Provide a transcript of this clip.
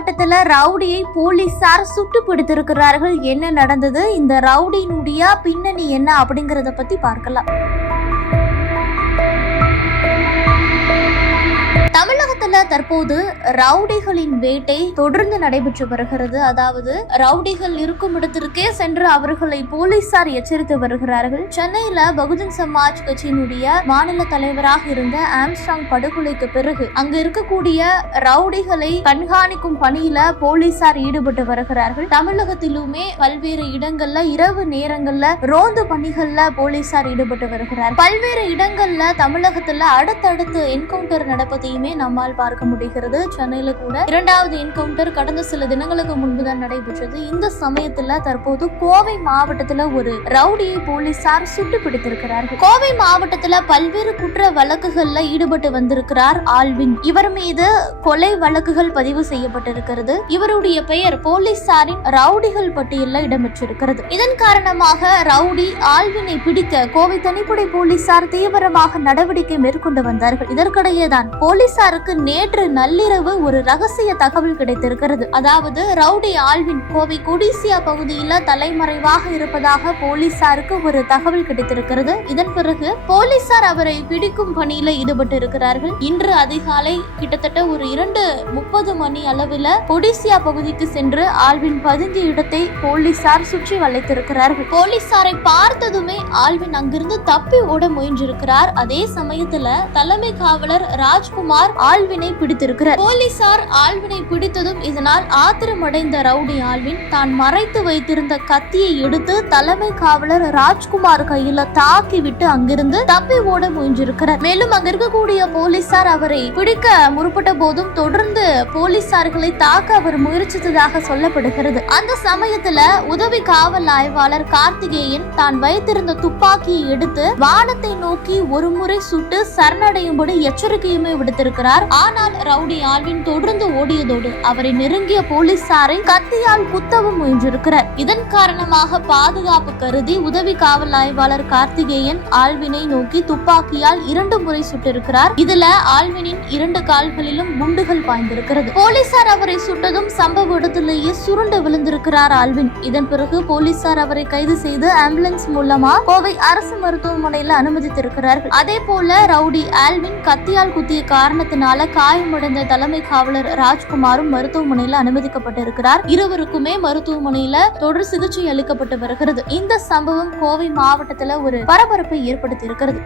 மாவட்டத்துல ரவுடியை போலீசார் சுட்டு பிடித்திருக்கிறார்கள் என்ன நடந்தது? இந்த ரவுடியினுடைய பின்னணி என்ன அப்படிங்கறத பத்தி பார்க்கலாம். தமிழகத்துல தற்போது ரவுடிகளின் வேட்டை தொடர்ந்து நடைபெற்று வருகிறது. அதாவது ரவுடிகள் இருக்கும் இடத்திற்கே சென்று அவர்களை போலீசார் எச்சரித்து வருகிறார்கள். சென்னையில பகுஜன் சமாஜ் கட்சியினுடைய மாநில தலைவராக இருந்த ஆம்ஸ்டாங் படுகொலைக்கு பிறகு அங்கு இருக்கக்கூடிய ரவுடிகளை கண்காணிக்கும் பணியில போலீசார் ஈடுபட்டு வருகிறார்கள். தமிழகத்திலுமே பல்வேறு இடங்கள்ல இரவு நேரங்கள்ல ரோந்து பணிகள்ல போலீசார் ஈடுபட்டு வருகிறார். பல்வேறு இடங்கள்ல தமிழகத்துல அடுத்தடுத்து என்கவுண்டர் நடப்பதையும் நம்மால் பார்க்க முடிகிறது. சென்னையில கூட இரண்டாவது என்கவுண்டர் கடந்த சில தினங்களுக்கு முன்புதான் நடைபெற்றது. இந்த சமயத்துல தற்போது கோவை மாவட்டத்துல ஒரு ரவுடியை போலீசார் சுட்டு பிடித்திருக்கிறார்கள் கோவை மாவட்டத்துல பல்வேறு குற்ற வழக்குகள்ல ஈடுபட்டு வந்திருக்கிறார் ஆல்வின். இவர் மீது கொலை வழக்குகள் பதிவு செய்யப்பட்டிருக்கிறது. இவருடைய பெயர் போலீசாரின் ரவுடிகள் பட்டியலில் இடம்பெற்றிருக்கிறது. இதன் காரணமாக ரவுடி ஆல்வினை பிடிக்க கோவை தனிப்படை போலீசார் தீவிரமாக நடவடிக்கை மேற்கொண்டு வந்தார்கள். இதற்கிடையே தான் போலீஸ் போலீசாருக்கு நேற்று நள்ளிரவு ஒரு ரகசிய தகவல் கிடைத்திருக்கிறது. அதாவது ரவுடி ஆல்வின் கோவை கொடிசியா பகுதியில் தலைமறைவாக இருப்பதாக போலீசாருக்கு ஒரு தகவல் கிடைத்திருக்கிறது. இதன் பிறகு போலீசார் அவரை பிடிக்கும் பணியில ஈடுபட்டு இருக்கிறார்கள் இன்று அதிகாலை கிட்டத்தட்ட ஒரு இரண்டு முப்பது மணி அளவில் கொடிசியா பகுதிக்கு சென்று ஆல்வின் பதுங்கிய இடத்தை போலீசார் சுற்றி வளைத்திருக்கிறார்கள். போலீசாரை பார்த்ததுமே ஆல்வின் அங்கிருந்து தப்பி ஓட முயன்றிருக்கிறார். அதே சமயத்துல தலைமை காவலர் ராஜ்குமார் ஆழ்வினை பிடித்திருக்கிறார். போலீசார் ஆழ்வினை பிடித்ததும் இதனால் ஆத்திரமடைந்த ரவுடி ஆழ்வின் தான் மறைத்து வைத்திருந்த கத்தியை எடுத்து தலைமை காவலர் ராஜ்குமார் கையில தாக்கி விட்டு அங்கிருந்து தப்பி ஓட முயன்றிருக்கிறார். மேலும் அங்க இருக்கக்கூடிய போலீசார் அவரை பிடிக்க முற்பட்ட போதும் தொடர்ந்து போலீசார்களை தாக்க அவர் முயற்சித்ததாக சொல்லப்படுகிறது. அந்த சமயத்துல உதவி காவல் ஆய்வாளர் கார்த்திகேயன் தான் வைத்திருந்த துப்பாக்கியை எடுத்து வானத்தை நோக்கி ஒரு முறை சுட்டு சரணடையும்படி எச்சரிக்கையுமே விடுத்திருக்கிறார். கொண்டிருக்கிறார். ஆனால் ரவுடி ஆல்வின் தொடர்ந்து ஓடியதோடு அவரை நெருங்கிய போலீசாரை கத்தியால் குத்தவும் முயன்றிருக்கிறார். இதன் காரணமாக பாதுகாப்பு கருதி உதவி காவல் ஆய்வாளர் கார்த்திகேயன் ஆல்வினை நோக்கி துப்பாக்கியால் இரண்டு முறை சுட்டிருக்கிறார். இதுல ஆல்வினின் இரண்டு கால்களிலும் குண்டுகள் பாய்ந்திருக்கிறது. போலீசார் அவரை சுட்டதும் சம்பவ இடத்திலேயே சுருண்டு விழுந்திருக்கிறார் ஆல்வின். இதன் பிறகு போலீசார் அவரை கைது செய்து ஆம்புலன்ஸ் மூலமா கோவை அரசு மருத்துவமனையில் அனுமதித்திருக்கிறார்கள். அதே போல ரவுடி ஆல்வின் கத்தியால் குத்திய காரணம் காரணத்தினால காயமடைந்த தலைமை காவலர் ராஜ்குமாரும் மருத்துவமனையில அனுமதிக்கப்பட்டிருக்கிறார். இருவருக்குமே மருத்துவமனையில தொடர் சிகிச்சை அளிக்கப்பட்டு வருகிறது. இந்த சம்பவம் கோவை மாவட்டத்துல ஒரு பரபரப்பை ஏற்படுத்தி இருக்கிறது